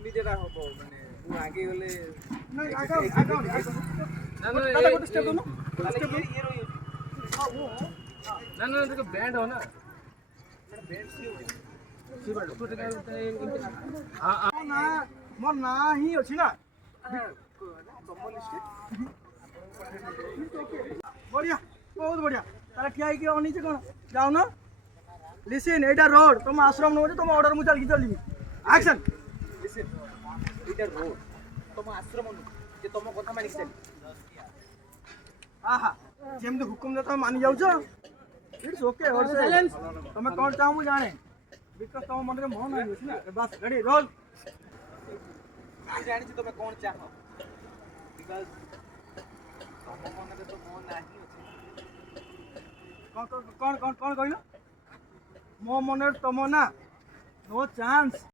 କେମିତିଟା ହବ ମାନେ ମୁଁ ଆଗେ ଗଲେ ନା ଗୋଟେ ସ୍ଟେପ ଦଉନ ନା देखो बैंड हो ना मोर ना ही अच्छी ना बढ़िया बहुत बढ़िया तारा ठिया कि अनिचे कौन जाओ ना लिसन एटा रोड तुम आश्रम नो तुम ऑर्डर मु चल चलबी एक्शन लिसन इटा रोड तुम आश्रम नु जे तुम कथा मानिक चली आहा जेम हुकुम दे तुम मानि जाउ छ इट्स ओके और साइलेंस तुम कौन चाहू मु जाने बिकॉज़ तुम मन रे मोह नहीं होसी ना बस रेडी रोल मैं जानि छी तुम कौन चाहो बिकॉज़ तुम मन रे तो मोह नाही कौन कौन कौन कौन कहलो मो मन रे तुम ना नो चांस